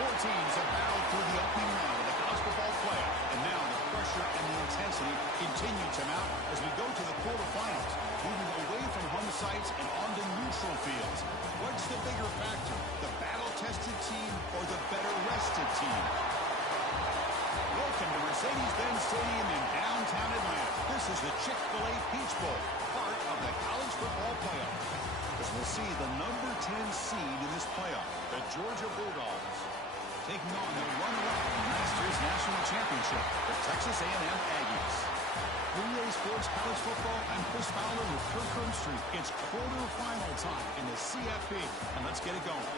Four teams have battled through the opening round of the college football playoff, and now the pressure and the intensity continue to mount as we go to the quarterfinals, moving away from home sites and onto neutral fields. What's the bigger factor, the battle-tested team or the better-rested team? Welcome to Mercedes-Benz Stadium in downtown Atlanta. This is the Chick-fil-A Peach Bowl, part of the college football playoff. As we'll see the number 10 seed in this playoff, the Georgia Bulldogs, taking on the runner-up in last year's national championship, the Texas A&M Aggies. 3A Sports College Football, I'm Chris Fowler with Kirk Herbstreit. It's quarterfinal time in the CFP, and let's get it going.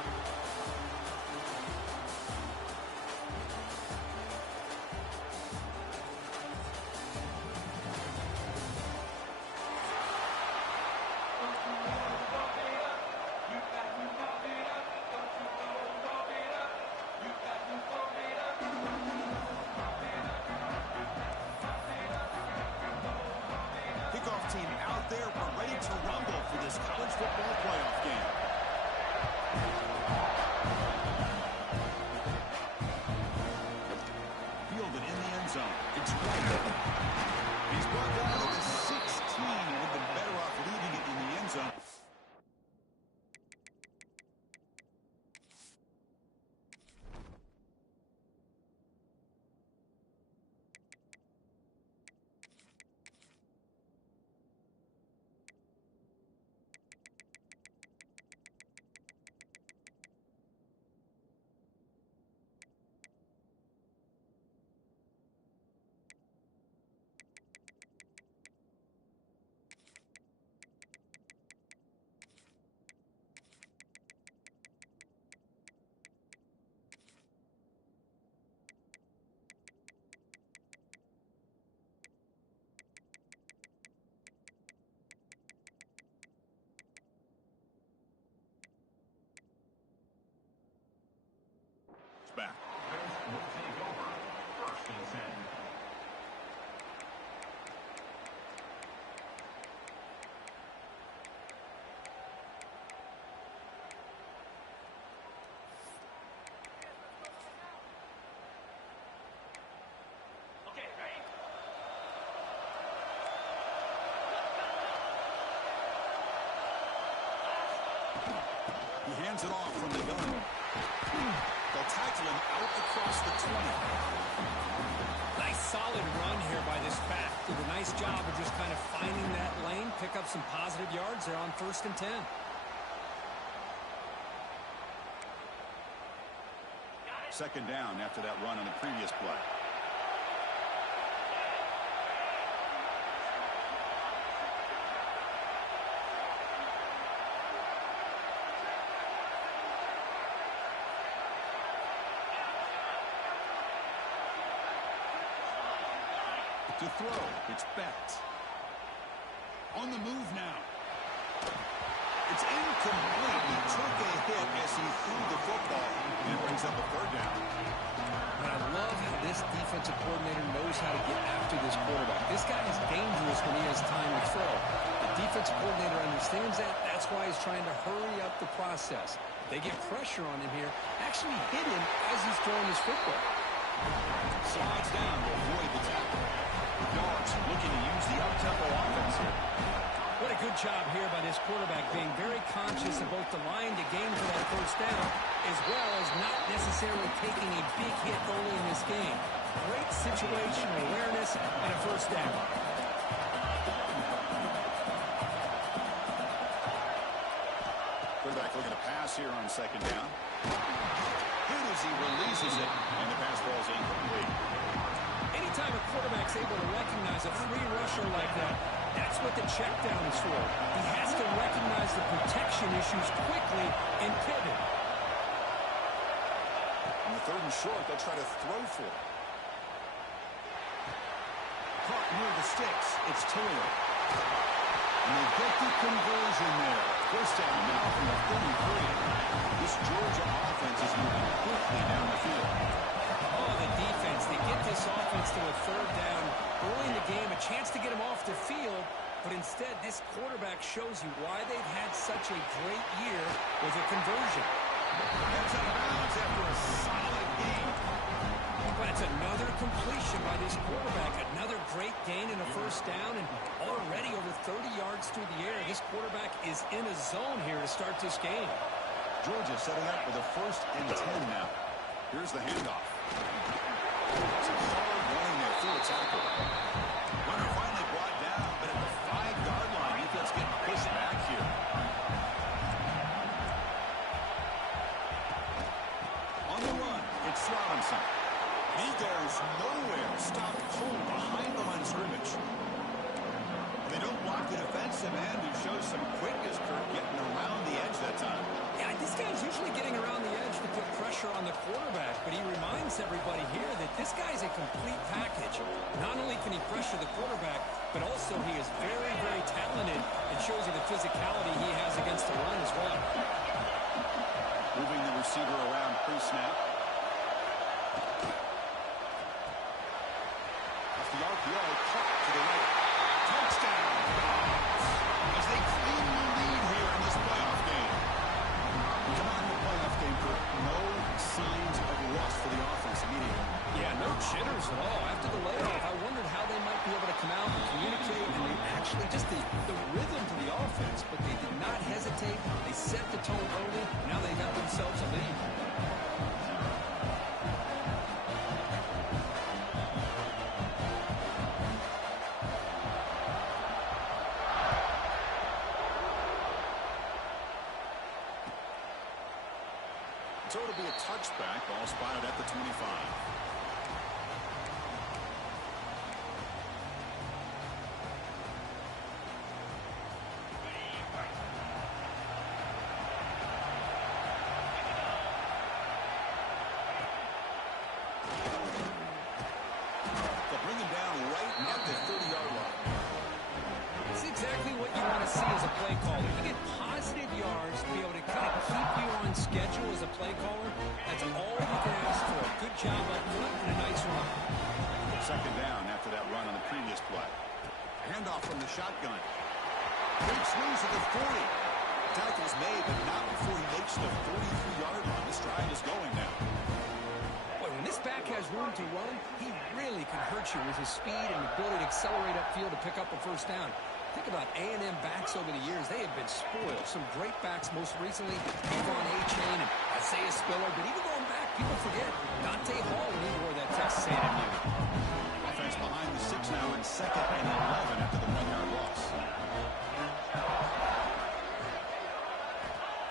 Team out there, we're ready to rumble for this college football playoff game. Fielded in the end zone. It's right. He's brought down to the 16. He would have been better off leaving it in the end zone. Back. Will take over. First and 10. Okay, ready? He hands it off from the gun. They'll tackle him out across the 20. Nice solid run here by this back. Did a nice job of just kind of finding that lane, pick up some positive yards there on 1st and 10. Second down after that run on the previous play. To throw, it's Beck. On the move now. It's incomplete. He took a hit as he threw the football, and it brings up a third down. And I love how this defensive coordinator knows how to get after this quarterback. This guy is dangerous when he has time to throw. The defensive coordinator understands that. That's why he's trying to hurry up the process. They get pressure on him here. Actually hit him as he's throwing his football. Slides down to avoid the tackle. Dogs looking to use the up-tempo offense here. What a good job here by this quarterback, being very conscious of both the line to gain for that first down, as well as not necessarily taking a big hit early in this game. Great situational awareness and a first down. Quarterback looking to pass here on second down. Good as he releases it, and the pass ball is incomplete. Anytime a quarterback's able to recognize a free rusher like that, that's what the check down is for. He has to recognize the protection issues quickly and pivot. On the 3rd and short, they'll try to throw for it. Caught near the sticks. It's Taylor. And they get the conversion there. First down now from the 33. This Georgia offense is moving quickly down the field. Oh, the defense. They get this offense to a 3rd down early in the game, a chance to get them off the field, but instead this quarterback shows you why they've had such a great year with a conversion. Gets out of bounds after a solid first down, and already over 30 yards through the air. This quarterback is in a zone here to start this game. Georgia setting up with a 1st and 10 now. Here's the handoff. Some hard running there through a tackle. Runner finally brought down, but at the 5-yard line, defense getting pushed back here. On the run, it's Robinson. He goes nowhere. Stopped cold behind the line of scrimmage. They don't block the defensive end, who shows some quickness, Kirk, getting around the edge that time. Yeah, this guy's usually getting around the edge to put pressure on the quarterback, but he reminds everybody here that this guy's a complete package. Not only can he pressure the quarterback, but also he is very, very talented and shows you the physicality he has against the run as well. Moving the receiver around pre-snap. Off the RPO, caught to the right. Touchdown! As they clean the lead here in this playoff game. Come on, the playoff game, Kirk. No signs of rust for the offense immediately. Yeah, no jitters at all. After the layoff, I wondered how they might be able to come out and communicate, and they actually just the rhythm to the offense, but they did not hesitate. They set the tone early. Now they got themselves a lead. So it'll be a touchback. Ball spotted at the 25. They'll bring him down right at the 30-yard line. It's exactly what you want to see as a play caller. You get positive yards to be able to kind of keep you on schedule as a play caller. That's all you can ask for. Good job up front and a nice run. 2nd down after that run on the previous play. Handoff from the shotgun. Breaks loose at the 40. Tackle's made, but not before he makes the 43-yard line. This drive is going now. Boy, when this back has room to run, he really can hurt you with his speed and ability to accelerate upfield to pick up a first down. Think about A&M backs over the years. They have been spoiled. Some great backs, most recently, Devon A-Chain and Isaiah Spiller. But even going back, people forget Dante Hall when he wore that Texas A&M uniform. Offense behind the 6 now in 2nd and 11 after the 1-yard loss.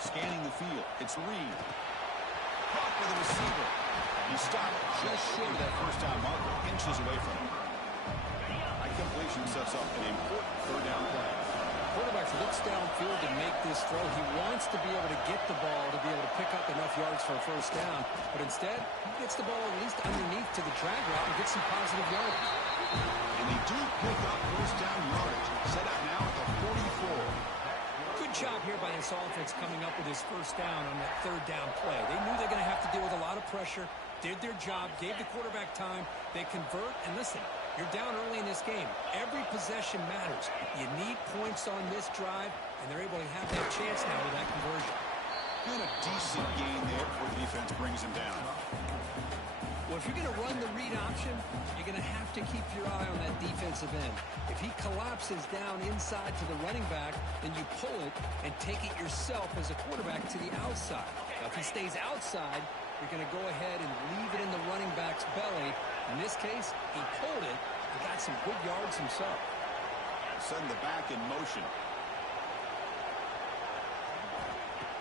Scanning the field. It's Reed. Caught by the receiver. He stopped just short of that first down marker, inches away from him. High completion sets up an important 3rd down play. Quarterback looks downfield to make this throw. He wants to be able to get the ball to be able to pick up enough yards for a first down. But instead, he gets the ball at least underneath to the drag route and gets some positive yards. And they do pick up first down yardage. Set out now at the 44. Good job here by this offense coming up with his first down on that 3rd down play. They knew they're going to have to deal with a lot of pressure, did their job, gave the quarterback time. They convert, and listen, you're down early in this game. Every possession matters. You need points on this drive, and they're able to have that chance now with that conversion. And a decent gain there before the defense brings him down. Well, if you're going to run the read option, you're going to have to keep your eye on that defensive end. If he collapses down inside to the running back, then you pull it and take it yourself as a quarterback to the outside. Now, if he stays outside, you're going to go ahead and leave it in the running back's belly. In this case, he pulled it and got some good yards himself. Send the back in motion.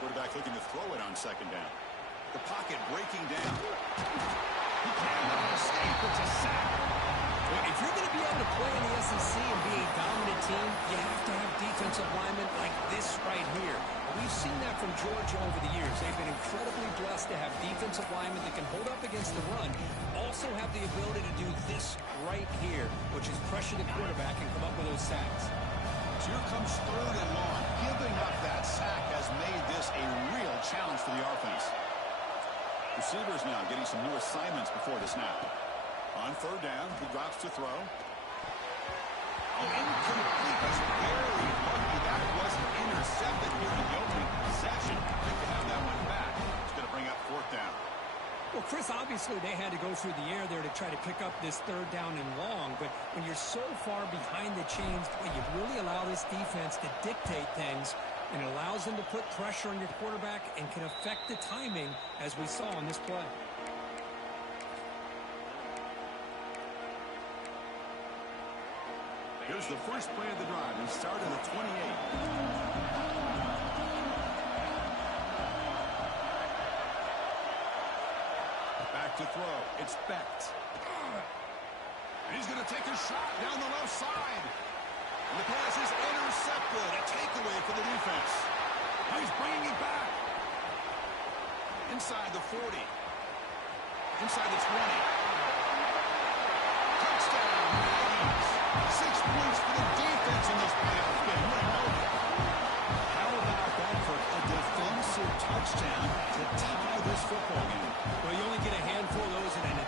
Quarterback looking to throw it on 2nd down. The pocket breaking down. He cannot escape. It's a sack. Well, if you're going to be able to play in the SEC and be a dominant team, you have to have defensive linemen like this right here. We've seen that from Georgia over the years. They've been incredibly blessed to have defensive linemen that can hold up against the run, also have the ability to do this right here, which is pressure the quarterback and come up with those sacks. So here comes 3rd and long. Giving up that sack has made this a real challenge for the offense. Receivers now getting some new assignments before the snap. On 3rd down, he drops to throw. Incomplete. He's barely lucky that wasn't intercepted here in the opening possession. Good to have that one back. It's going to bring up 4th down. Well, Chris, obviously they had to go through the air there to try to pick up this third down and long, but when you're so far behind the chains, you really allow this defense to dictate things, and it allows them to put pressure on your quarterback and can affect the timing, as we saw on this play. Here's the first play of the drive. We start at the 28. Back to throw. It's Becht. And he's going to take a shot down the left side. And the pass is intercepted. A takeaway for the defense. He's bringing it back. Inside the 40. Inside the 20. Touchdown. Aggies. 6 points for the defense in this playoff game. How about that for a defensive touchdown to tie this football game? Well, you only get a handful of those in it.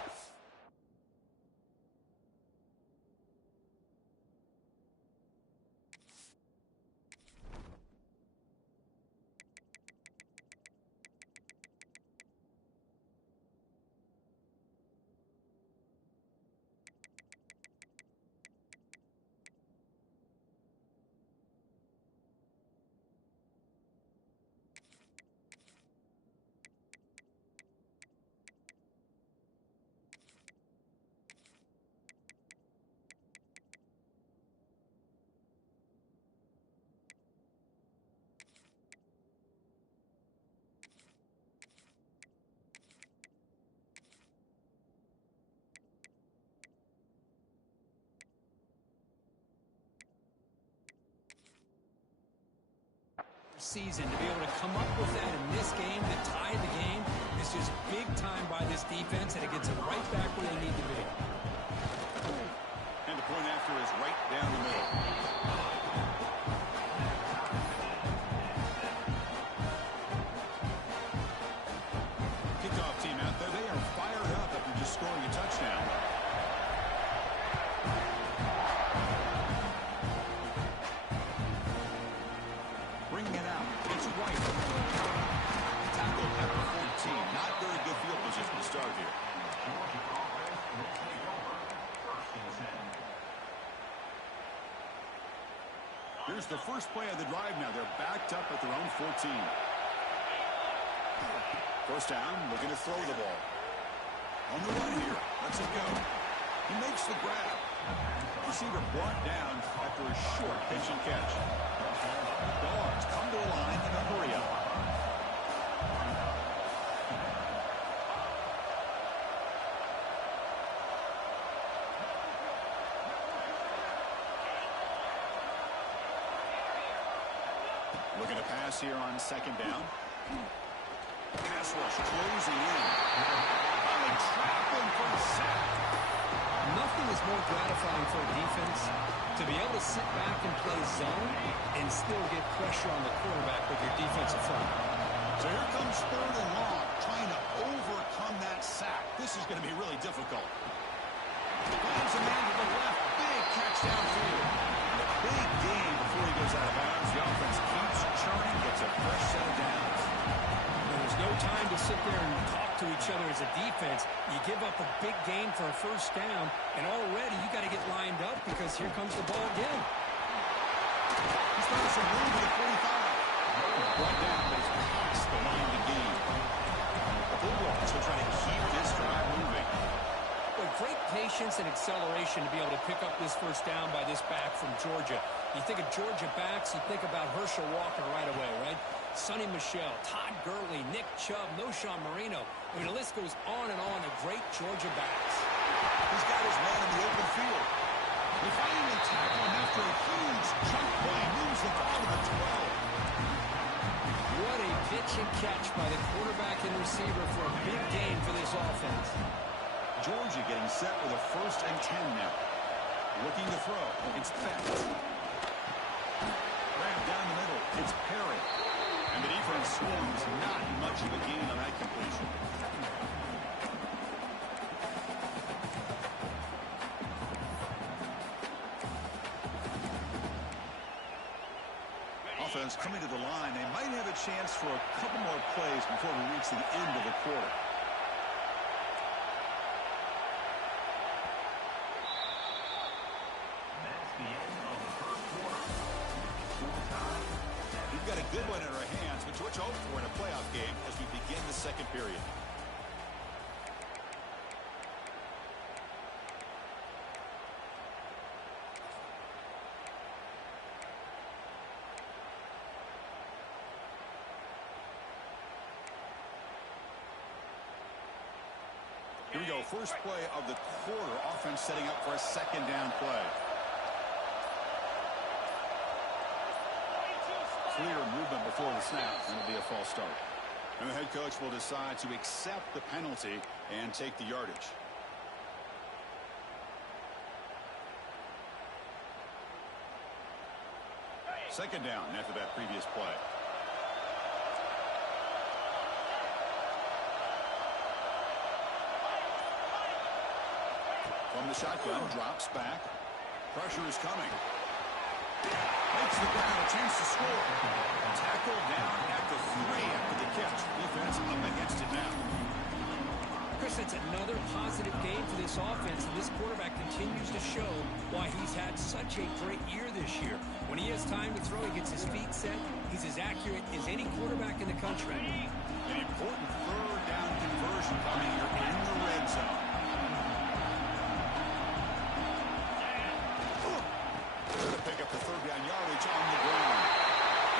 Season to be able to come up with that in this game to tie the game is just big time by this defense, and it gets it right back where they need to be. And the point after is right down the middle. Kickoff team out there. They are fired up after just scoring a touchdown. Bringing it out. It's White. Tackled at the 14. Not very good field position to start here. Here's the first play of the drive now. They're backed up at their own 14. First down, looking to throw the ball. On the run here. Let's it go. He makes the grab. Receiver brought down after a short pitch and catch. Dogs come to the line in a hurry up. Looking to pass here on second down. Pass rush closing in. Finally trap him for a sack. Nothing is more gratifying for a defense to be able to sit back and play zone and still get pressure on the quarterback with your defensive front. So here comes third and long, trying to overcome that sack. This is going to be really difficult. Finds a man to the left. Big catch downfield. And a big gain before he goes out of bounds. The offense keeps churning, gets a fresh set of downs. There's no time to sit there and talk to each other as a defense. You give up a big gain for a first down, and already you got to get lined up because here comes the ball again. He's found some room to the 45. Brought down, but he's past the line to gain. The Bulldogs will try to keep this drive moving. Well, great patience and acceleration to be able to pick up this first down by this back from Georgia. You think of Georgia backs, you think about Herschel Walker right away, right? Sonny Michel, Todd Gurley, Nick Chubb, Noshawn Marino. I mean, the list goes on and on of great Georgia backs. He's got his man in the open field. They finally tackle him after a huge chunk play. Moves the ball to the 12. What a pitch and catch by the quarterback and receiver for a big gain for this offense. Georgia getting set with a 1st and 10 now. Looking to throw. It's Becht. Grab down the middle. It's Perry. And the defense swarms. Not much of a gain on that completion. Offense coming to the line. They might have a chance for a couple more plays before we reach the end of the quarter. got a good one in our hands, but George hoped for in a playoff game as we begin the second period. Here we go, first play of the quarter. Offense setting up for a second down play. Clear movement before the snap, and it'll be a false start. And the head coach will decide to accept the penalty and take the yardage. Second down after that previous play. From the shotgun, drops back. Pressure is coming. Makes the ground, a chance to score. Tackled down at the 3 after the catch. Defense up against it now. Chris, it's another positive game for this offense, and this quarterback continues to show why he's had such a great year this year. When he has time to throw, he gets his feet set. He's as accurate as any quarterback in the country. An important third down conversion coming here in the red zone. Pick up the third down yardage on the ground.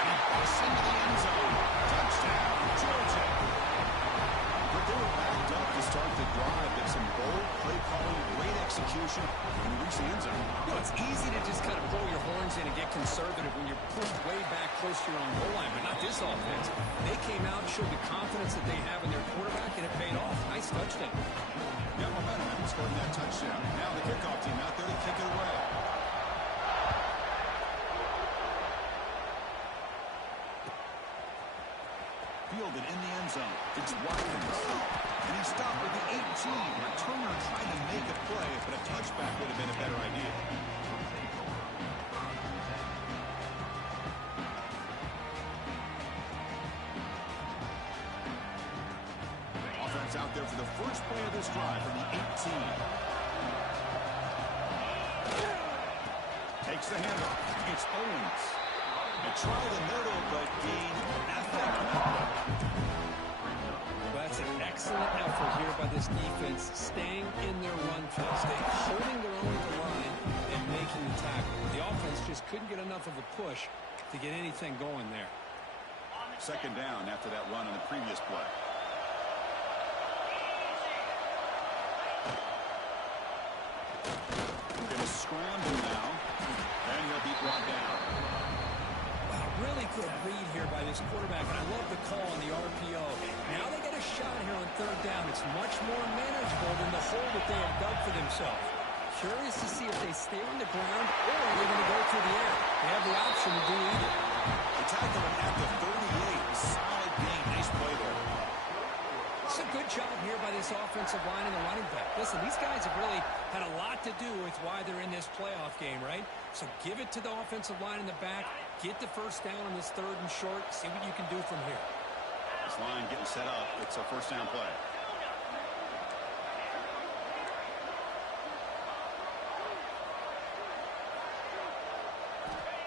And he busts into the end zone. Touchdown, Georgia. But they were backed up to start the drive. But some bold play calling, great execution when we reach the end zone. You know, it's easy to just kind of blow your horns in and get conservative when you're pushed way back close to your own goal line, but not this offense. They came out and showed the confidence that they have in their quarterback, and it paid off. Nice touchdown. Yeah, momentum scoring that touchdown. Now the kickoff team out there to kick it away. Fielded in the end zone. It's Watkins. And he stopped with the 18. Returner trying to make a play, but a touchback would have been a better idea. Offense out there for the first play of this drive from the 18. Takes the handoff. It's Owens. They try the middle, but gain nothing on that play. That's an excellent effort here by this defense, staying in their run fast, holding their own at the line and making the tackle. The offense just couldn't get enough of a push to get anything going there. Second down after that run on the previous play. We're going to scramble now, and he'll be brought down. Really good read here by this quarterback, and I love the call on the RPO. Now they get a shot here on third down. It's much more manageable than the hole that they have dug for themselves. Curious to see if they stay on the ground or are they going to go through the air. They have the option to do either. They tackle him at the 38. Solid game. Nice play there. It's a good job here by this offensive line and the running back. Listen, these guys have really had a lot to do with why they're in this playoff game, right? So give it to the offensive line in the back. Get the first down on this third and short. See what you can do from here. This line getting set up. It's a first down play.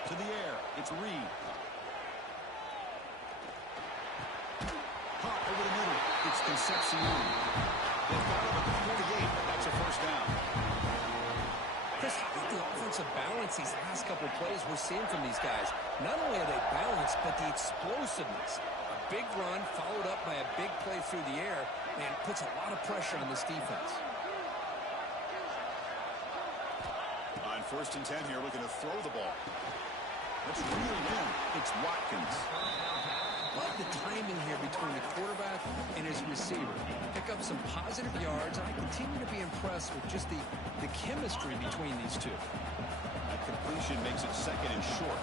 To the air. It's Reed. Hot over the middle. It's Concepcion. They've got him at the 48. That's a first down. Chris, I think the offensive balance these last couple of plays we're seeing from these guys. Not only are they balanced, but the explosiveness. A big run followed up by a big play through the air, and puts a lot of pressure on this defense. On first and 10 here, looking to throw the ball. Let's reel in. It's Watkins. Love the timing here between the quarterback and his receiver. Pick up some positive yards. I continue to be impressed with just the chemistry between these two. That completion makes it second and short.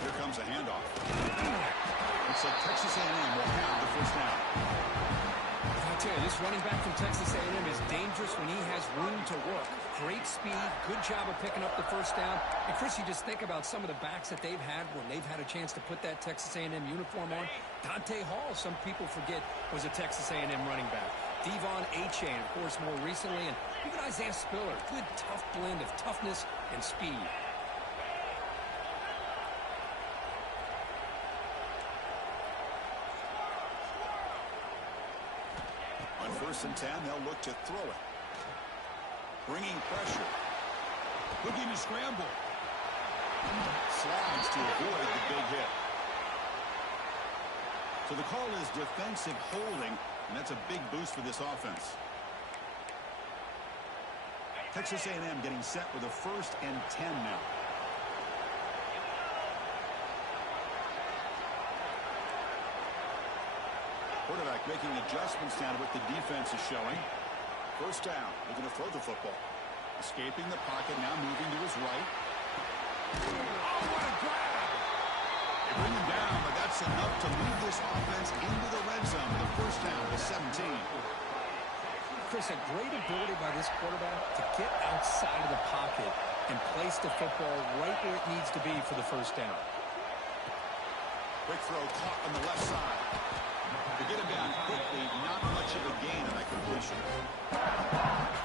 Here comes a handoff. Looks like Texas A&M will have the first down. I tell you, this running back from Texas A&M is dangerous when he has room to work. Great speed, good job of picking up the first down. And Chris, you just think about some of the backs that they've had when they've had a chance to put that Texas A&M uniform on. Dante Hall, some people forget, was a Texas A&M running back. Devon Achane, of course, more recently. And even Isaiah Spiller, good tough blend of toughness and speed. On 1st and 10, they'll look to throw it. Bringing pressure. Looking to scramble. Slides to avoid the big hit. So the call is defensive holding, and that's a big boost for this offense. Texas A&M getting set with a 1st and 10 now. Quarterback making adjustments down to what the defense is showing. 1st down, looking to throw the football. Escaping the pocket, now moving to his right. Oh, what a grab! They bring him down, but that's enough to move this offense into the red zone. The 1st down to 17. Chris, a great ability by this quarterback to get outside of the pocket and place the football right where it needs to be for the 1st down. Quick throw caught on the left side. To get him down quickly, not much of a gain on that completion.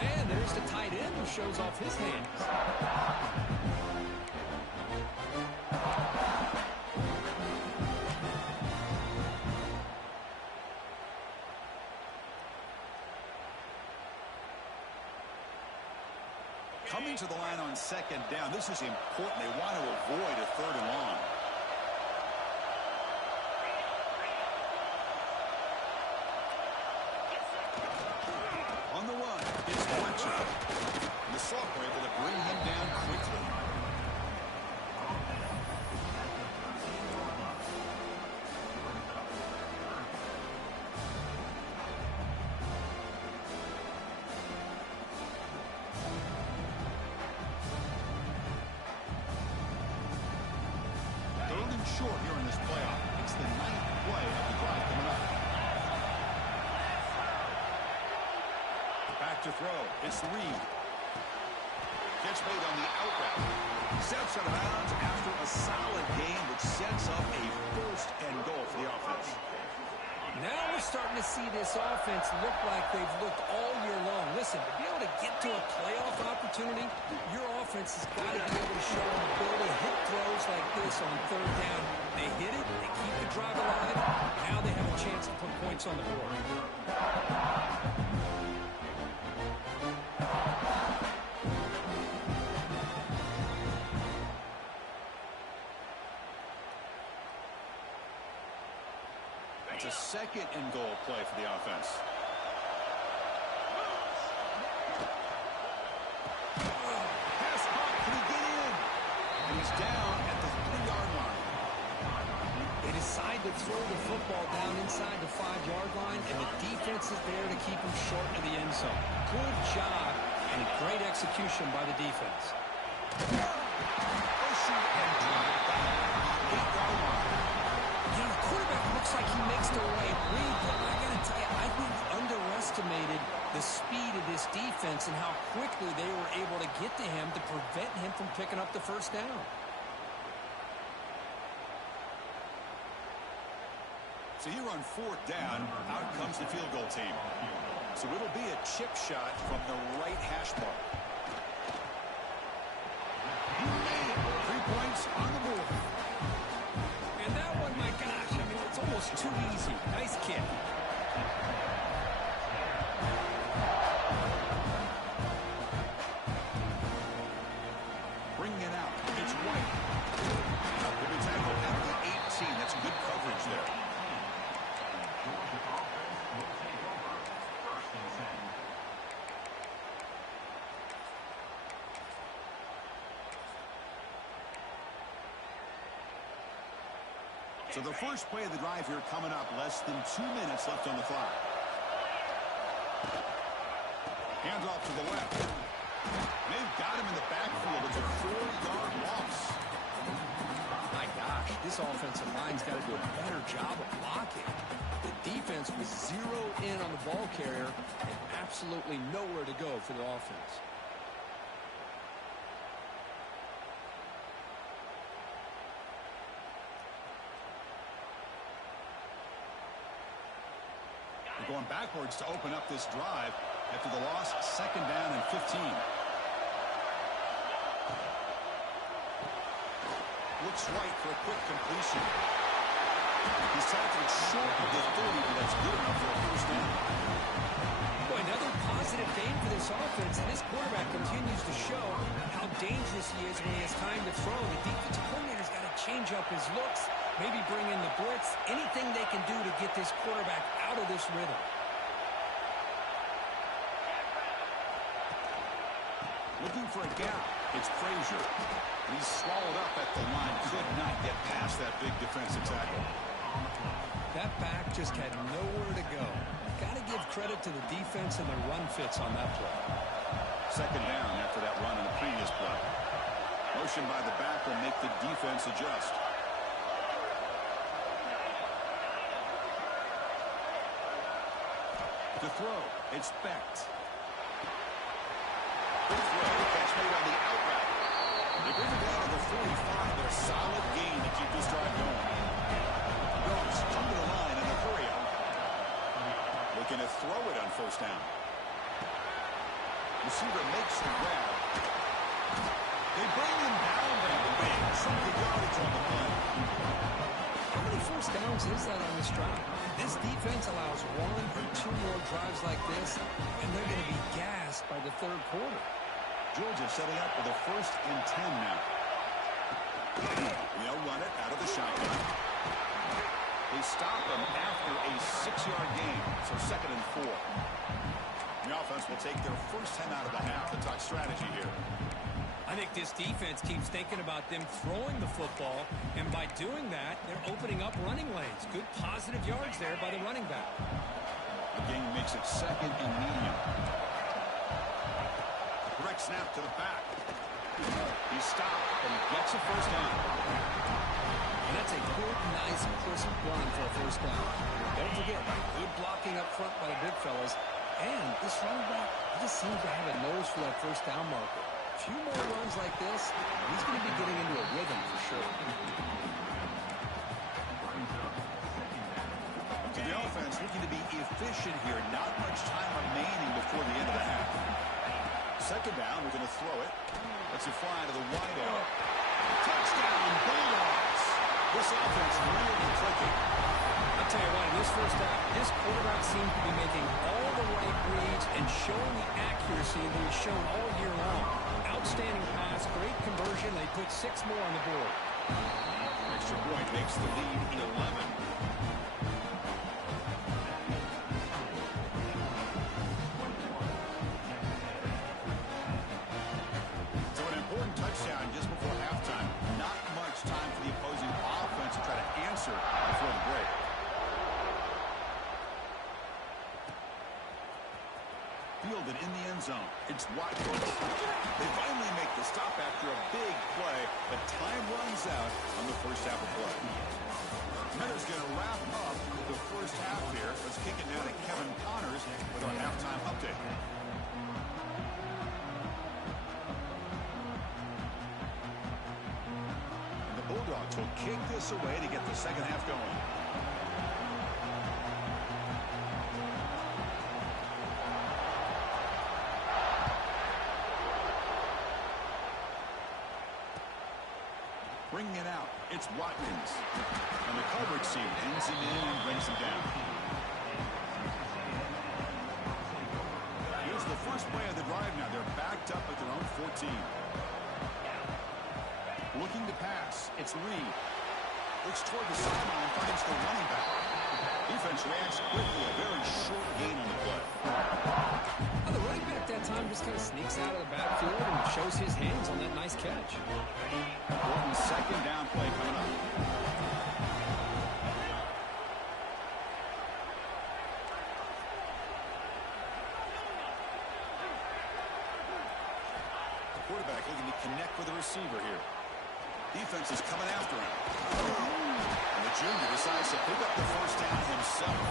And there's the tight end who shows off his hands. Coming to the line on 2nd down, this is important. They want to avoid a 3rd and long. On the run, it's Fletcher. And the Soft were able to bring him down quickly. Short here in this playoff. It's the 9th play of the drive coming up. Back to throw. It's Reed. Catch made on the out route. Steps out of bounds after a solid gain, which sets up a 1st and goal for the offense. Now we're starting to see this offense look like they've looked all year long. Listen, to be able to get to a playoff opportunity, your offense has got to be able to show an ability to hit throws like this on 3rd down. They hit it, they keep the drive alive. Now they have a chance to put points on the board. It's a 2nd and goal play for the offense. Pass caught. Can he get in? And he's down at the 3-yard line. They decide to throw the football down inside the 5-yard line, and the defense is there to keep him short of the end zone. Good job and great execution by the defense. Issue and drive back the 8-yard line. Yeah, the quarterback looks like he makes the right read, but I got to tell you, I think he underestimated the speed of this defense and how quickly they were able to get to him to prevent him from picking up the 1st down. So here on 4th down, out comes the field goal team. So it'll be a chip shot from the right hash mark. He made it. 3 points on the board. And that one, my gosh, I mean, it's almost too easy. Nice kick. Bringing it out. It's White. He'll be tackled at the 18. That's good coverage there. So the first play of the drive here coming up. Less than 2 minutes left on the clock. Hands off to the left. They've got him in the backfield. It's a 4-yard loss. My gosh, this offensive line's got to do a better job of blocking. The defense was zeroed in on the ball carrier and absolutely nowhere to go for the offense. They're going backwards to open up this drive after the loss. 2nd down and 15. Looks right for a quick completion. He's tackled short of the 30, but that's good enough for a 1st down. as he is when he has time to throw, the defensive coordinator's got to change up his looks, maybe bring in the blitz, anything they can do to get this quarterback out of this rhythm. Looking for a gap. It's Frazier. He's swallowed up at the line. Could not get past that big defensive tackle. That back just had nowhere to go. Got to give credit to the defense and the run fits on that play. Second down after that run in the previous play. Motion by the back will make the defense adjust. To throw, it's Becht. Good throw. Catch made on the outright. They bring it down to the 45. A solid gain to keep this drive going. Dogs come to the line in a hurry up. Looking to throw it on first down. Receiver makes the grab. They bring him down, but big chunk of yardage on the play. How many first downs is that on this drive? This defense allows 1 or 2 more drives like this, and they're going to be gassed by the third quarter. Georgia setting up for the 1st and 10 now. They'll run it out of the shotgun. They stop him after a 6-yard gain, so 2nd and 4. The offense will take their first 10 out of the half to talk strategy here. I think this defense keeps thinking about them throwing the football, and by doing that, they're opening up running lanes. Good positive yards there by the running back. The game makes it 2nd and medium. Direct snap to the back. He stopped and gets a first down. And that's a good, nice, crisp run for a first down. Don't forget, good blocking up front by the big fellas. And this running back just seems to have a nose for that first down marker. A few more runs like this, he's going to be getting into a rhythm for sure. To the offense, looking to be efficient here. Not much time remaining before the end of the half. Second down, we're going to throw it. Let's it fly to the wide out. Touchdown, Bulldogs. This offense really clicking. I'll tell you what, in this first half, this quarterback seems to be making all the right reads and showing the accuracy that he's shown all year long. Outstanding pass, great conversion. They put 6 more on the board. Extra point makes the lead 11. Touchdown just before halftime. Not much time for the opposing offense to try to answer before the break. Fielded in the end zone. It's Watkins. They finally make the stop after a big play, but time runs out on the first half of play. Miller's going to wrap up the first half here. Let's kick it down to Kevin Connors with our halftime update. Bulldogs will kick this away to get the second half going. Bringing it out, it's Watkins. And the coverage team ends him in and brings him down. Here's the first play of the drive now. They're backed up at their own 14. Looking to pass. It's Reed. Looks toward the sideline, finds the running back. Defense reacts quickly. A very short gain on the play. Well, the running back that time just kind of sneaks out of the backfield and shows his hands on that nice catch. Important second down play coming up. The quarterback looking to connect with the receiver here. Defense is coming after him. And the junior decides to pick up the first down himself.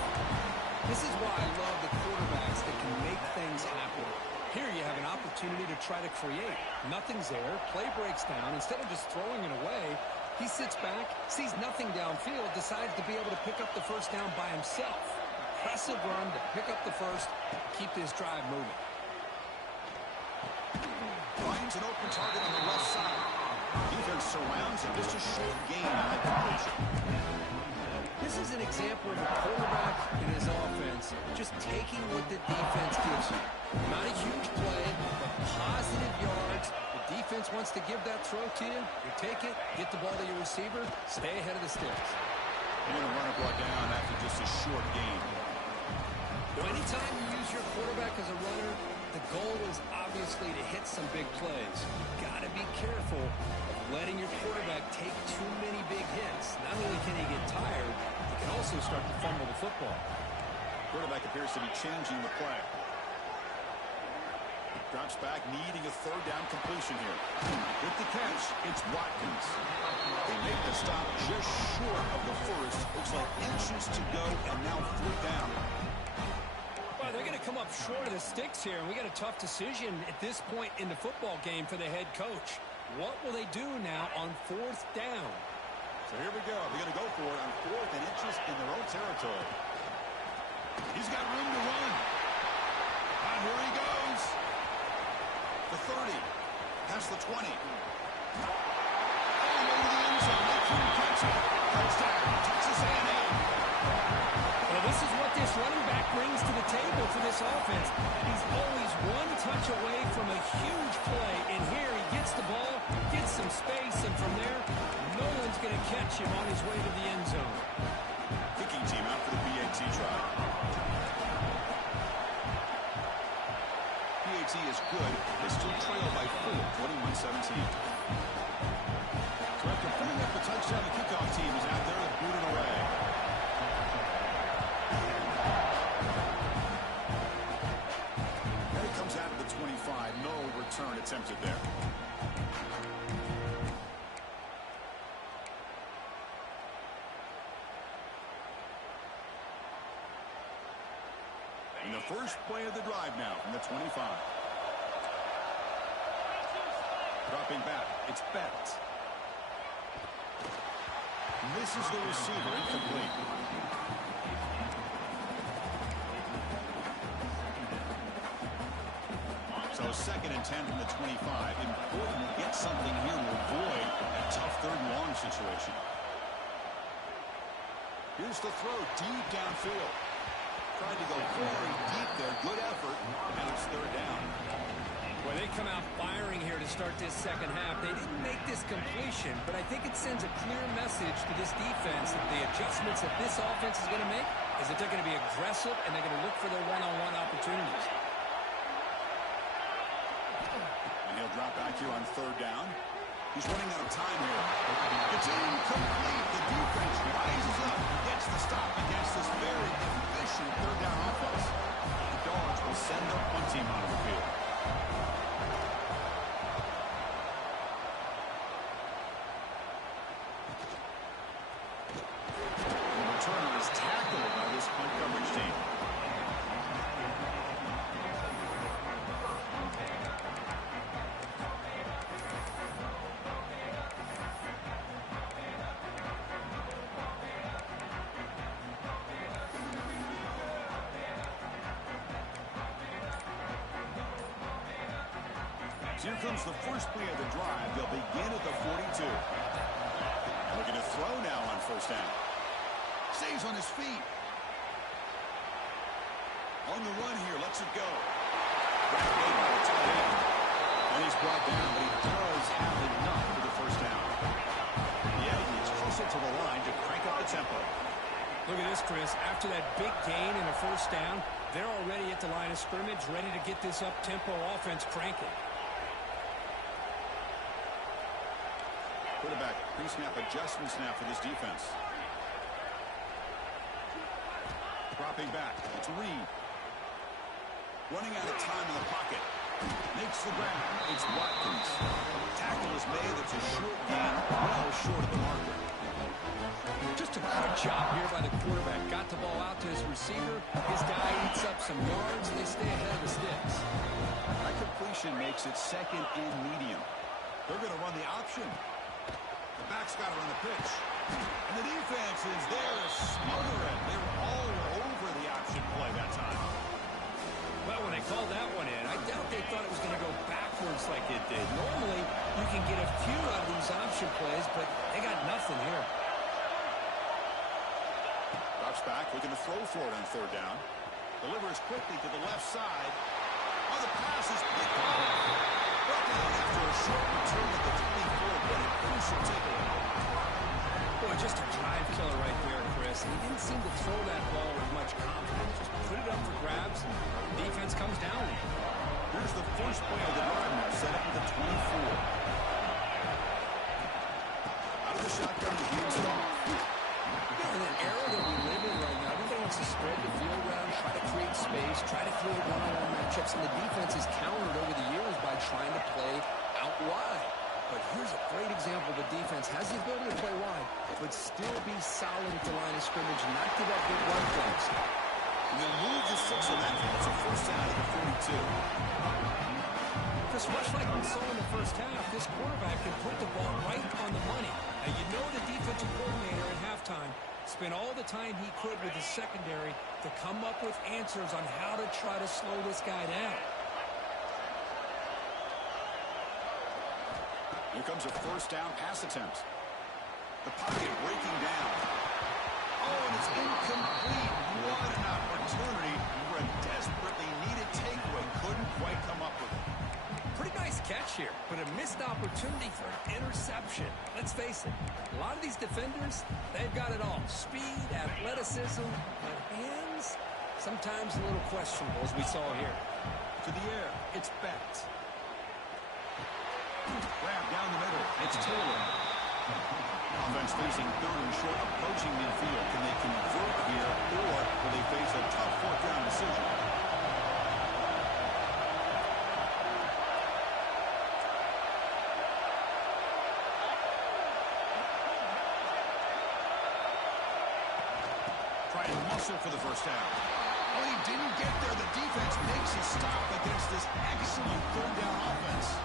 This is why I love the quarterbacks that can make things happen. Here you have an opportunity to try to create. Nothing's there. Play breaks down. Instead of just throwing it away, he sits back, sees nothing downfield, decides to be able to pick up the first down by himself. Impressive run to pick up the first, keep this drive moving. Finds an open target on the left side. Defense surrounds him. Just a short gain on that completion. This is an example of a quarterback in his offense just taking what the defense gives you. Not a huge play, but positive yards. The defense wants to give that throw to you, you take it, get the ball to your receiver, stay ahead of the sticks. And the runner brought down after just a short gain. Well, anytime you use your quarterback as a runner, the goal is obviously to hit some big plays. You've got to be careful of letting your quarterback take too many big hits. Not only can he get tired, he can also start to fumble the football. Quarterback appears to be changing the play. Drops back, needing a third down completion here. With the catch, it's Watkins. They make the stop just short of the first. Looks like inches to go, and now 4th down. Well, they're going to come up short of the sticks here, and we got a tough decision at this point in the football game for the head coach. What will they do now on 4th down? So here we go. They're going to go for it on 4th and inches in their own territory. He's got room to run. And here he goes. The 30. Past the 20. And over the end zone. They couldn't catch it. Touchdown. Texas A&M. Well, this is what this running back brings to the table for this offense. He's always one touch away from a huge play. And here he gets the ball, gets some space, and from there, no one's going to catch him on his way to the end zone. Kicking team out for the PAT try. PAT is good. They still trail by 4, 21-17. So after putting up the touchdown, the kickoff team is out there to boot it away. And it comes out of the 25. No return attempted there. And the first play of the drive now from the 25. Dropping back, it's Bennett. Misses the receiver, incomplete. So 2nd and 10 from the 25. Important to get something here to avoid a tough 3rd and long situation. Here's the throw deep downfield. Tried to go very deep there. Good effort. And it's 3rd down. Well, they come out firing here to start this second half. They didn't make this completion, but I think it sends a clear message to this defense that the adjustments that this offense is going to make is that they're going to be aggressive and they're going to look for their one-on-one opportunities. And he'll drop back here on 3rd down. He's running out of time here. It's incomplete. The defense rises up, gets the stop against this very efficient 3rd down offense. The Dogs will send their punt team out of the field. The returner is tackled by this punt coverage team. Here comes the first play of the drive. They'll begin at the 42. Looking to throw now on 1st down. Stays on his feet. On the run here, lets it go. And he's brought down, but he does have enough for the 1st down. Yeah, he's closer to the line to crank up the tempo. Look at this, Chris. After that big gain in the 1st down, they're already at the line of scrimmage, ready to get this up-tempo offense cranking. Quarterback pre-snap adjustments now for this defense. Dropping back. It's Reed. Running out of time in the pocket. Makes the ground. It's Watkins. Tackle is made. It's a short gain. Well short of the marker. Just a good job here by the quarterback. Got the ball out to his receiver. His guy eats up some yards. They stay ahead of the sticks. That completion makes it 2nd and medium. They're going to run the option. The back's got it on the pitch. And the defense is there to smother it. They were all over the option play that time. Well, when they called that one in, I doubt they thought it was going to go backwards like it did. Normally, you can get a few out of these option plays, but they got nothing here. Drops back, looking to throw for it on 3rd down. Delivers quickly to the left side. Oh, the pass is picked off. Brought down after a short return at the 24. What a crucial takeaway. Boy, just a drive killer right there, Chris. He didn't seem to throw that ball with much confidence. Just put it up for grabs, and the defense comes down. Here's the first play of the drive now, set up at the 24. Out of the shotgun, he hands it off. In an era that we live in right now, everybody wants to spread the field around, try to create space, try to create one-on-one matchups, and the defense is countered over the years by trying to play out wide. But here's a great example. The defense has the ability to play wide, but still be solid at the line of scrimmage and not give up big run plays. And they'll move the 6 on that. It's a first down at the 42. Chris, much like we saw in the first half, this quarterback can put the ball right on the money. Now, you know the defensive coordinator at halftime spent all the time he could with his secondary to come up with answers on how to try to slow this guy down. Here comes a first down pass attempt. The pocket breaking down. Oh, and it's incomplete. What an opportunity for a desperately needed takeaway. Couldn't quite come up with it. Pretty nice catch here, but a missed opportunity for an interception. Let's face it, a lot of these defenders, they've got it all. Speed, athleticism, but hands, sometimes a little questionable, as we saw here. To the air, it's Becht. Grab down the middle, it's Taylor. Offense facing third and short, approaching midfield. Can they convert here, or will they face a tough fourth down decision? Try and muscle for the first down. Oh, he didn't get there. The defense makes a stop against this excellent third down offense.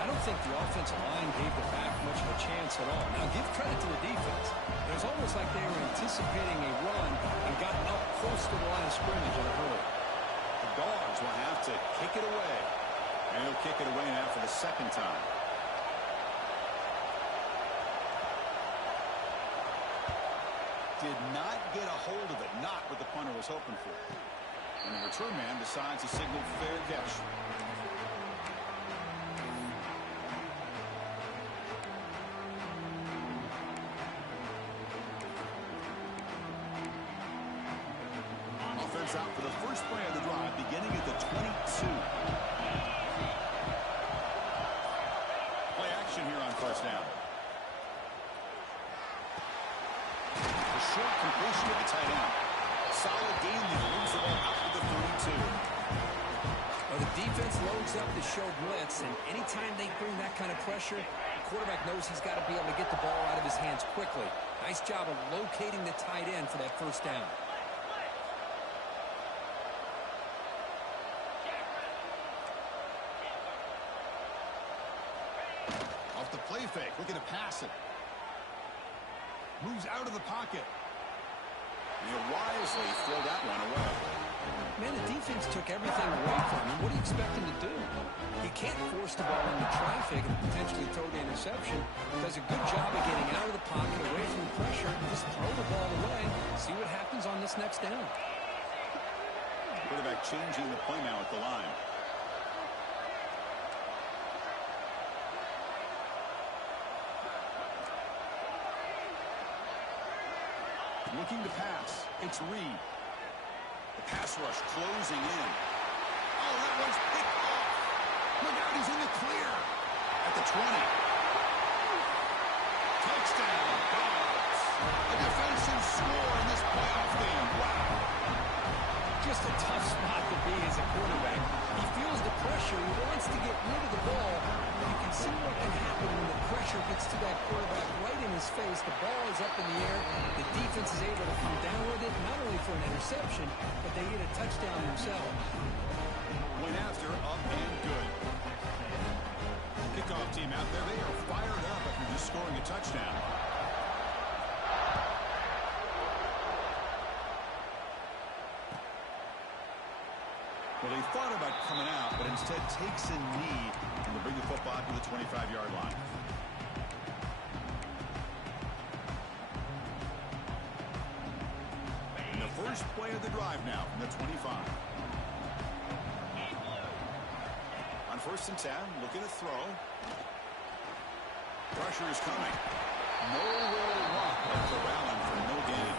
I don't think the offensive line gave the back much of a chance at all. Now, give credit to the defense. It was almost like they were anticipating a run and got up close to the line of scrimmage in a hurry. The Dogs will have to kick it away. And he'll kick it away now for the second time. Did not get a hold of it. Not what the punter was hoping for. And the return man decides to signal fair catch. Offense out for the first play of the drive, beginning at the 22. Play action here on first down. A short completion of the tight end. Solid gain there. Moves the ball out to the 32. Well, the defense loads up to show blitz, and anytime they bring that kind of pressure, the quarterback knows he's got to be able to get the ball out of his hands quickly. Nice job of locating the tight end for that first down. Off the play fake, looking to pass it. Moves out of the pocket. He'll wisely throw that one away. Man, the defense took everything away from him. What do you expect him to do? He can't force the ball into traffic and potentially throw the interception. Does a good job of getting out of the pocket, away from the pressure, and just throw the ball away. See what happens on this next down. Quarterback changing the play now at the line. Looking to pass. It's Reed. The pass rush closing in. Oh, that one's picked off. Look out, he's in the clear. At the 20. Touchdown, Dogs. A defensive score in this playoff game. Wow. Just a tough spot to be as a quarterback. He feels the pressure. He wants to get rid of the ball. You can see what can happen when the pressure gets to that quarterback right in his face. The ball is up in the air. The defense is able to come down with it, not only for an interception, but they get a touchdown themselves. Went after, up and good. Kickoff team out there. They are fired up after just scoring a touchdown. Well, they thought about coming out, but instead takes a knee and will bring the football to the 25-yard line. And the first play of the drive now from the 25. On first and 10, looking to throw. Pressure is coming. Nowhere to run, but corralling for no gain.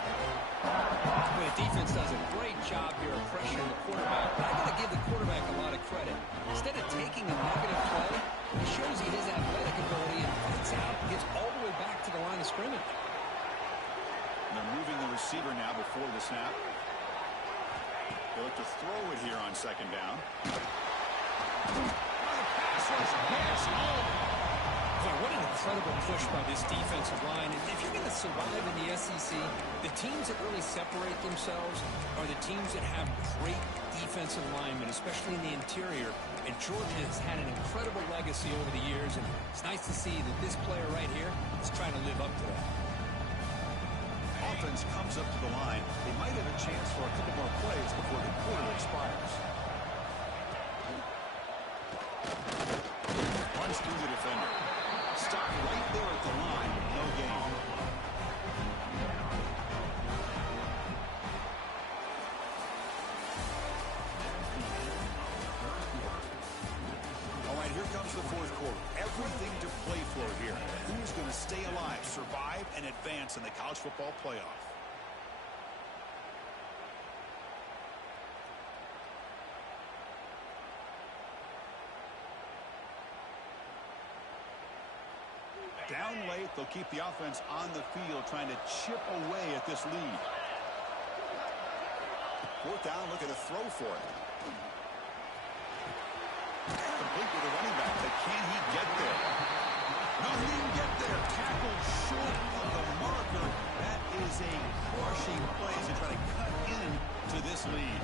The defense does a great job here of pressuring the quarterback, but I got to give the quarterback a lot of credit. Instead of taking a negative play, he shows he has athletic ability and fights out and gets all the way back to the line of scrimmage. And they're moving the receiver now before the snap. They look to throw it here on second down. Pass rush, yes, What an incredible push by this defensive line. And if you're going to survive in the SEC, the teams that really separate themselves are the teams that have great defensive linemen, especially in the interior. And Georgia has had an incredible legacy over the years, and it's nice to see that this player right here is trying to live up to that. Offense comes up to the line. They might have a chance for a couple more plays before the quarter expires. Runs through the defender. Stop right there at the line. No gain. All right, here comes the fourth quarter. Everything to play for here. Who's going to stay alive, survive, and advance in the college football playoff? Down late, they'll keep the offense on the field trying to chip away at this lead. Fourth down, looking to throw for it. Complete with the running back, but can he get there? No, he didn't get there. Tackled short of the marker. That is a crushing play to try to cut in to this lead.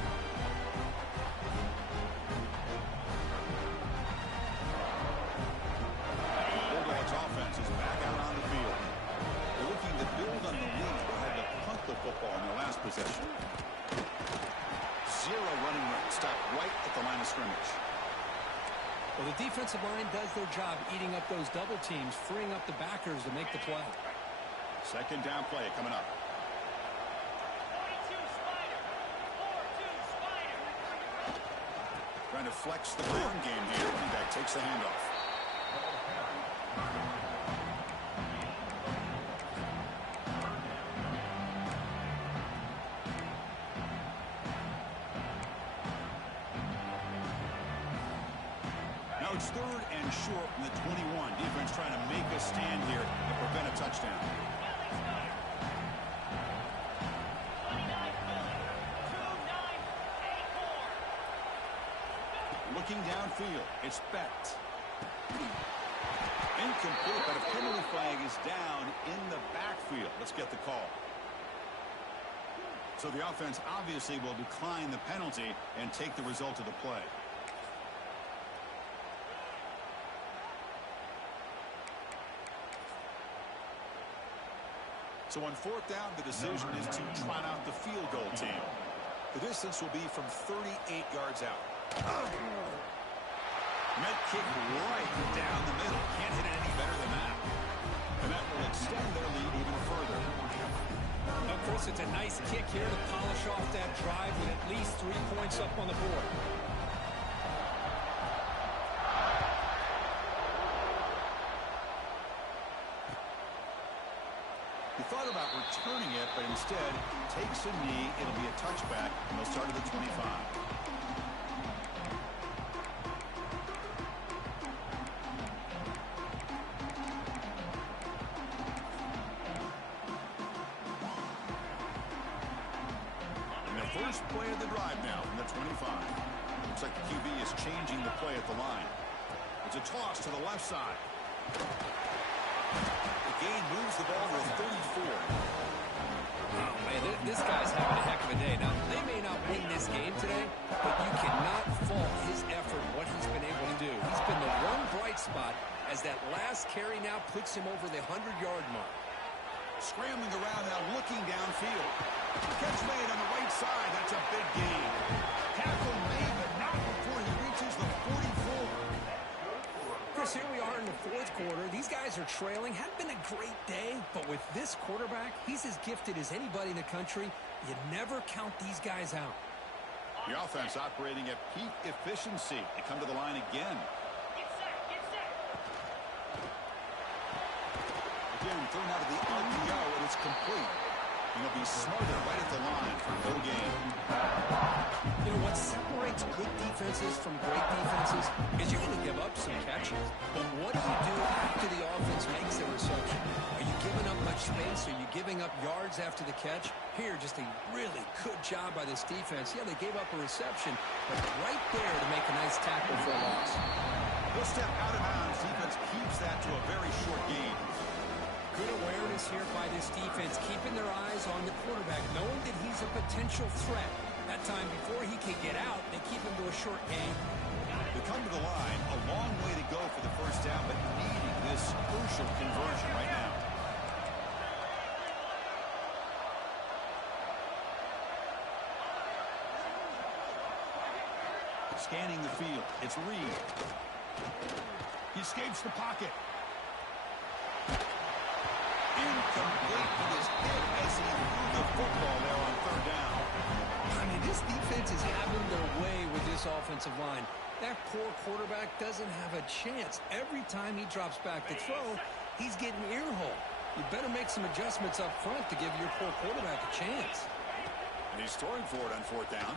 Offense is back out on the field. They're looking to build on the lead, but had to punt the football in their last possession. Zero running room. Stop right at the line of scrimmage. Well, the defensive line does their job eating up those double teams, freeing up the backers to make the play. Second down play coming up. Trying to flex the ground game here. Running back takes the handoff. Now it's third and short from the 21. Defense trying to make a stand here and prevent a touchdown. Looking downfield, it's Becht. Incomplete, but a penalty flag is down in the backfield. Let's get the call. So the offense obviously will decline the penalty and take the result of the play. So on fourth down, the decision is to trot out the field goal team. The distance will be from 38 yards out. Med kick right down the middle. Can't hit it any better than that. And that will extend their lead even further. Of course, it's a nice kick here to polish off that drive with at least 3 points up on the board. He thought about returning it, but instead takes a knee. It'll be a touchback, and they'll start at the 25. First play of the drive now from the 25. Looks like the QB is changing the play at the line. It's a toss to the left side. The gain moves the ball to 34. Oh, man, this guy's having a heck of a day. Now, they may not win this game today, but you cannot fault his effort, what he's been able to do. He's been the one bright spot as that last carry now puts him over the 100-yard mark. Scrambling around now, looking downfield. Catch made on the right side. That's a big gain. Tackle made, but not before he reaches the 44. Chris, here we are in the fourth quarter. These guys are trailing. Hadn't been a great day, but with this quarterback, he's as gifted as anybody in the country. You never count these guys out. The offense operating at peak efficiency. They come to the line again. again, thrown out of the RPO, and it's complete. And he'll be smarter right at the line for no gain. You know, what separates good defenses from great defenses is you're going to give up some catches. But what do you do after the offense makes the reception? Are you giving up much space? Are you giving up yards after the catch? Here, just a really good job by this defense. Yeah, they gave up a reception, but right there to make a nice tackle for a loss. We'll step out of bounds. Defense keeps that to a very short gain. Good awareness here by this defense, keeping their eyes on the quarterback, knowing that he's a potential threat. That time before he can get out, they keep him to a short gain. They come to the line, a long way to go for the first down, but needing this crucial conversion right now. Scanning the field, it's Reed. He escapes the pocket. Incomplete. He was hit as he threw the football there on third down. I mean, this defense is having their way with this offensive line. That poor quarterback doesn't have a chance. Every time he drops back to throw, he's getting ear-hole. You better make some adjustments up front to give your poor quarterback a chance. And he's throwing for it on fourth down.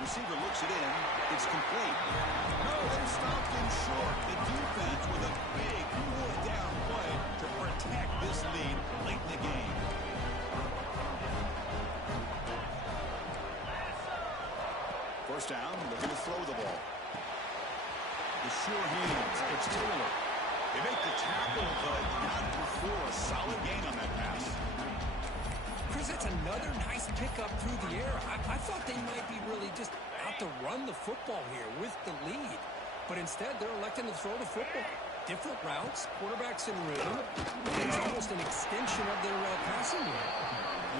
Receiver looks it in. It's complete. No, they're stopped in short. The defense with a big fourth down play to protect this lead late in the game. First down, looking to throw the ball. The sure hands. It's Taylor. They make the tackle, but not before a solid gain on that pass. Chris, that's another nice pickup through the air. I thought they might be really just out to run the football here with the lead. But instead, they're electing to throw the football. Different routes, quarterbacks in rhythm. It's almost an extension of their passing game.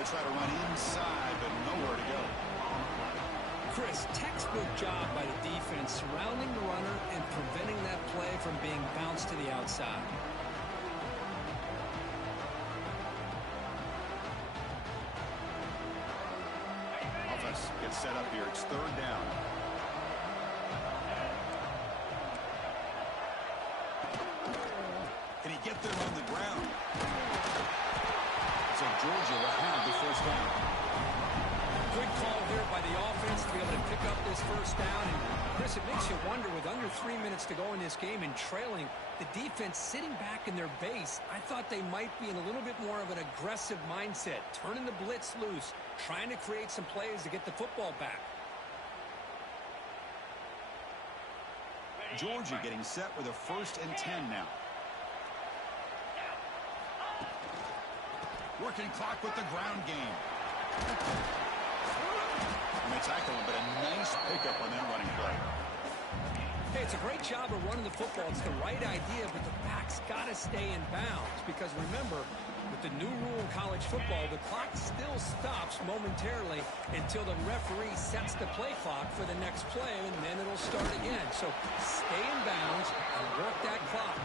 They try to run inside, but nowhere to go. Chris, textbook job by the defense surrounding the runner and preventing that play from being bounced to the outside. Offense gets set up here. It's third down. Can he get there on the ground? So Georgia will have the first down. Good call here by the offense to be able to pick up this first down. And Chris, it makes you wonder, with under 3 minutes to go in this game and trailing, the defense sitting back in their base, I thought they might be in a little bit more of an aggressive mindset, turning the blitz loose, trying to create some plays to get the football back. Georgia getting set with a 1st and 10 now. Working clock with the ground game. And they tackle him, but a nice pickup on that running play. Hey, it's a great job of running the football. It's the right idea, but the back's got to stay in bounds. Because remember, with the new rule in college football, the clock still stops momentarily until the referee sets the play clock for the next play, and then it'll start again. So stay in bounds and work that clock.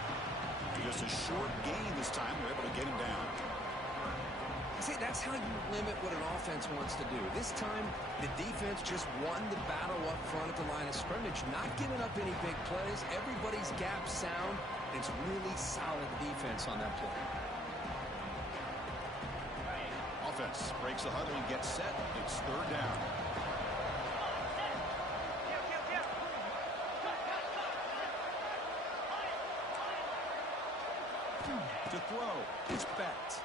Just a short gain this time. They're able to get him down. See, that's how you limit what an offense wants to do. This time, the defense just won the battle up front at the line of scrimmage, not giving up any big plays. Everybody's gap sound. It's really solid defense on that play. Offense breaks the huddle and gets set. It's third down. To throw, it's Becht.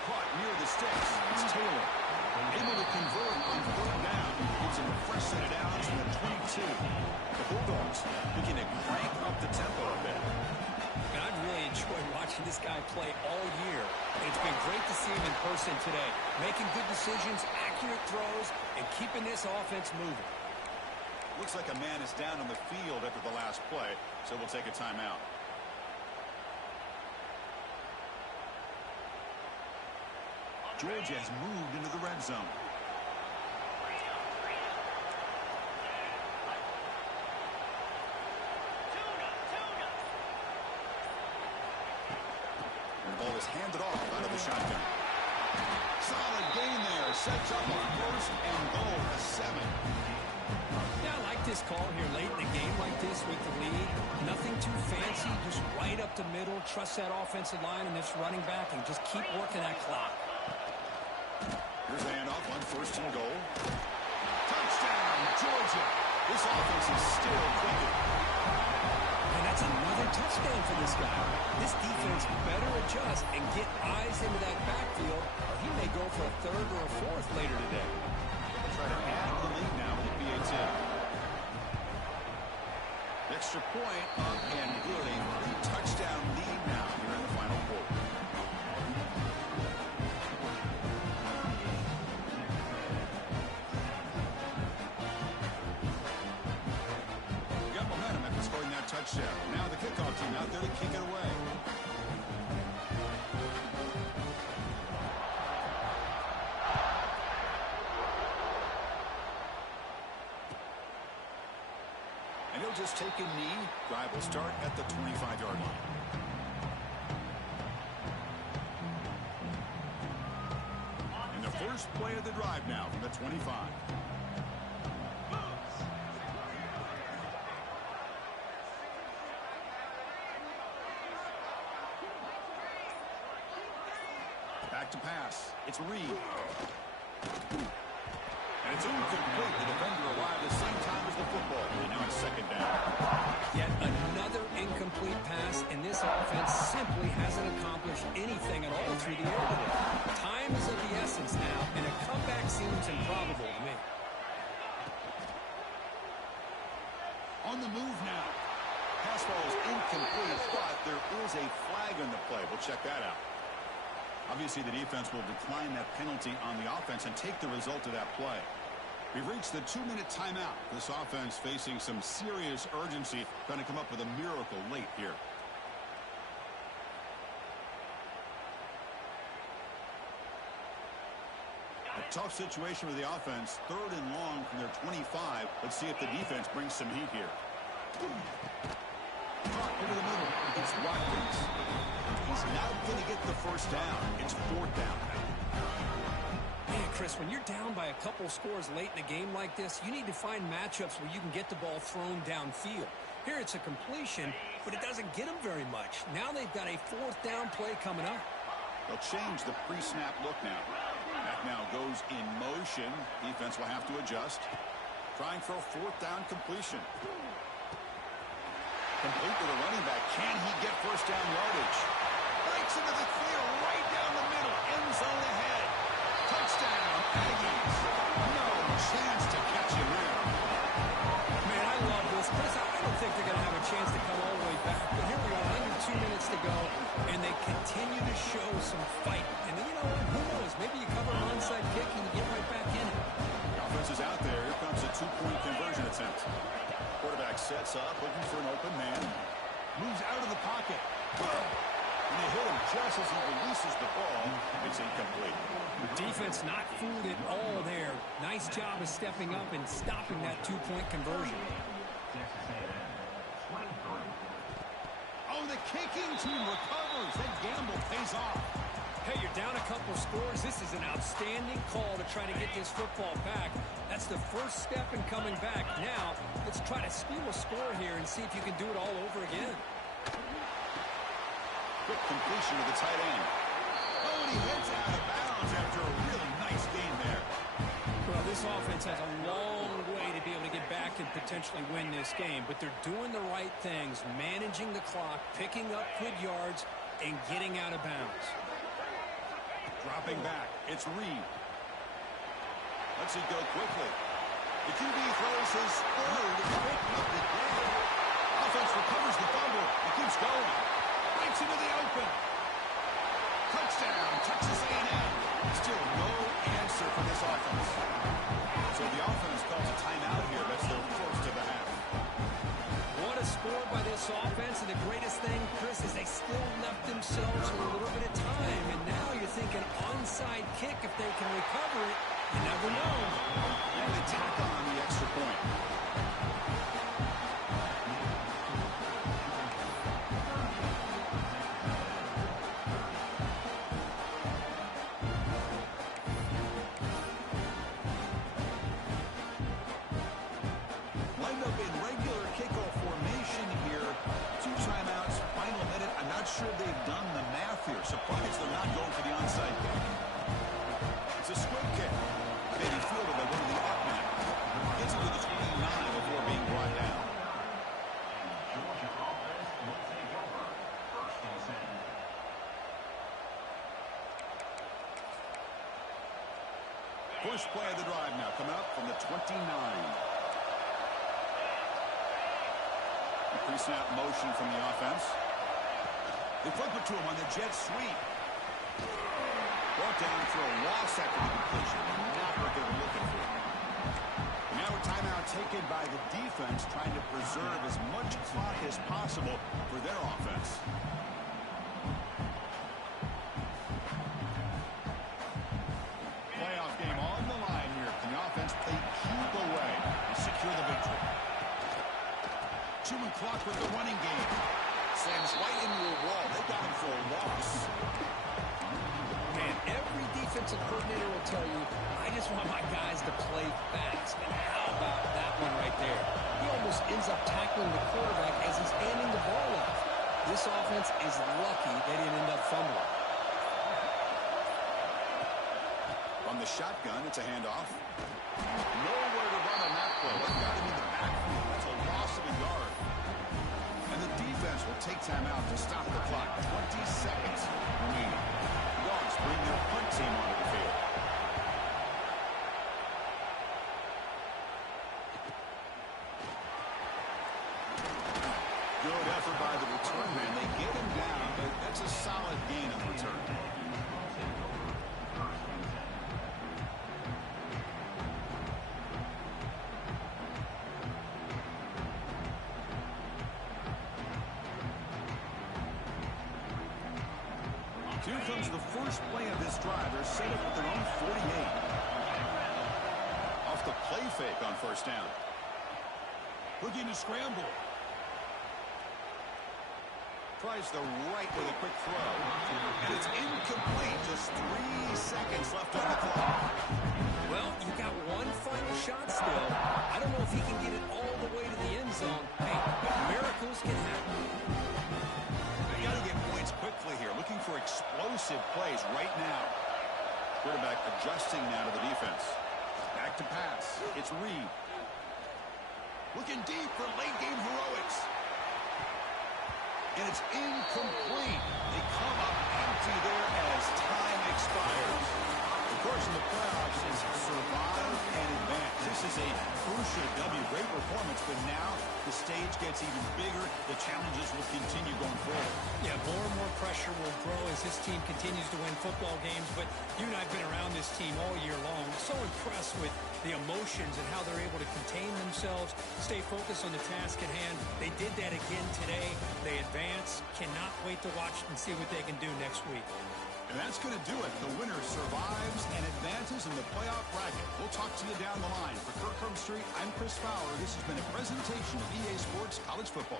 Caught near the sticks. It's Taylor. Able to convert on third down. Gives him a fresh set of downs from the 22. The Bulldogs looking to crank up the tempo a bit. And I've really enjoyed watching this guy play all year. And it's been great to see him in person today. Making good decisions, accurate throws, and keeping this offense moving. Looks like a man is down on the field after the last play, so we'll take a timeout. Georgia has moved into the red zone. And the ball is handed off out of the shotgun. Solid gain there. Sets up a 1st and goal, a 7. Yeah, I like this call here late in the game like this with the lead. Nothing too fancy, just right up the middle. Trust that offensive line and this running back and just keep working that clock. Here's the handoff on 1st and goal. Touchdown, Georgia. This offense is still clicking. And that's another touchdown for this guy. This defense better adjust and get eyes into that backfield, or he may go for a 3rd or a 4th later today. Try to add the lead now with the PAT. Extra point and good. A 3-touchdown lead now here in the final quarter. We got momentum after scoring that touchdown. Now the kickoff team out there to kick it away. And he'll just take a knee. Drive will start at the 25-yard line. And the first play of the drive now from the 25. Back to pass. It's Reed. And it's incomplete. The defender arrived at the same time as the football. And now it's 2nd down. Yet another incomplete pass, and this offense simply hasn't accomplished anything at all through the air today. Time is of the essence now, and a comeback seems improbable to me. On the move now. Pass ball is incomplete, but there is a flag on the play. We'll check that out. Obviously, the defense will decline that penalty on the offense and take the result of that play. We've reached the 2-minute timeout. This offense facing some serious urgency, trying to come up with a miracle late here. A tough situation for the offense. 3rd and long from their 25. Let's see if the defense brings some heat here. Caught over the middle against Watkins. He's not going to get the first down. It's 4th down now. Man, Chris, when you're down by a couple scores late in a game like this, you need to find matchups where you can get the ball thrown downfield. Here it's a completion, but it doesn't get them very much. Now they've got a 4th down play coming up. They'll change the pre-snap look now. Back now goes in motion. Defense will have to adjust. Trying for a 4th down completion. Complete with a running back. Can he get first down yardage? Breaks into the field right down the middle. End zone ahead. Touchdown, Aggies. No chance to catch him there. Man, I love this. Chris, I don't think they're going to have a chance to come all the way back. But here we are, under 2 minutes to go, and they continue to show some fight. And you know what? Who knows? Maybe you cover an onside kick and you get right back in it. The offense is out there. Here comes a 2-point conversion attempt. Quarterback sets up, looking for an open man. Moves out of the pocket. And they hit him just as he releases the ball. It's incomplete. The defense not fooled at all there. Nice job of stepping up and stopping that 2-point conversion. Oh, the kicking team recovers. That gamble pays off. Hey, you're down a couple scores. This is an outstanding call to try to get this football back. That's the first step in coming back. Now, let's try to steal a score here and see if you can do it all over again. Quick completion to the tight end. Oh, and he heads out of bounds after a really nice game there. Well, this offense has a long way to be able to get back and potentially win this game, but they're doing the right things, managing the clock, picking up good yards, and getting out of bounds. Dropping back, it's Reed. Lets it go quickly. The QB throws his 3rd pick of the day. Offense recovers the fumble. It keeps going. Breaks into the open. Touchdown, Texas A&M. Still no answer for this offense. So the offense calls a timeout here. That's their first of the half. What a score by this offense, and the greatest thing, Chris, is they still left themselves a little bit of time, and now you're thinking onside kick if they can recover it. You never know. And they tack on the extra point. sure they've done the math here. Surprised they're not going for the onside kick. It's a squib kick. Maybe fielded by one of the up men. Gets into the 29 before being brought down. First play of the drive now coming up from the 29. Pre-snap motion from the offense. They flip it to him on the jet sweep. Brought down for a loss after the completion. Not what they were looking for. Now a timeout taken by the defense, trying to preserve as much clock as possible for their offense. Playoff game on the line here. Can the offense play cube away and secure the victory? 2-minute clock with the running game. Slams right into a wall. They got him for a loss. Man, every defensive coordinator will tell you, I just want my guys to play fast. And how about that one right there? He almost ends up tackling the quarterback as he's handing the ball off. This offense is lucky they didn't end up fumbling. On the shotgun, it's a handoff. Nowhere to run on that play. They got him in the backfield. That's a loss of a yard. And the defense will take time out to stop the clock. 20 seconds remaining. The Dogs bring their punt team onto the field. Good effort by the return man. They get him down, but that's a solid gain on the return. Here comes the first play of this drive. They're set up with their own 48. Off the play fake on first down. Looking to scramble. Tries the right with a quick throw. And it's incomplete. Just 3 seconds left on the clock. Well, you got one final shot still. I don't know if he can get it all the way to the end zone. Hey, but miracles can happen. They got to get points quickly here. Looking for explosive plays right now. Quarterback adjusting now to the defense. Back to pass. It's Reed. Looking deep for late game heroics. And it's incomplete. They come up empty there as time expires. Of course, in the playoffs is survive and advance. This is a crucial W. Great performance, but now the stage gets even bigger. The challenges will continue going forward. Yeah, more and more pressure will grow as this team continues to win football games. But you and I have been around this team all year long. So impressed with the emotions and how they're able to contain themselves, stay focused on the task at hand. They did that again today. They advance. Cannot wait to watch and see what they can do next week. And that's going to do it. The winner survives and advances in the playoff bracket. We'll talk to you down the line. For Kirk Herbstreit, I'm Chris Fowler. This has been a presentation of EA Sports College Football.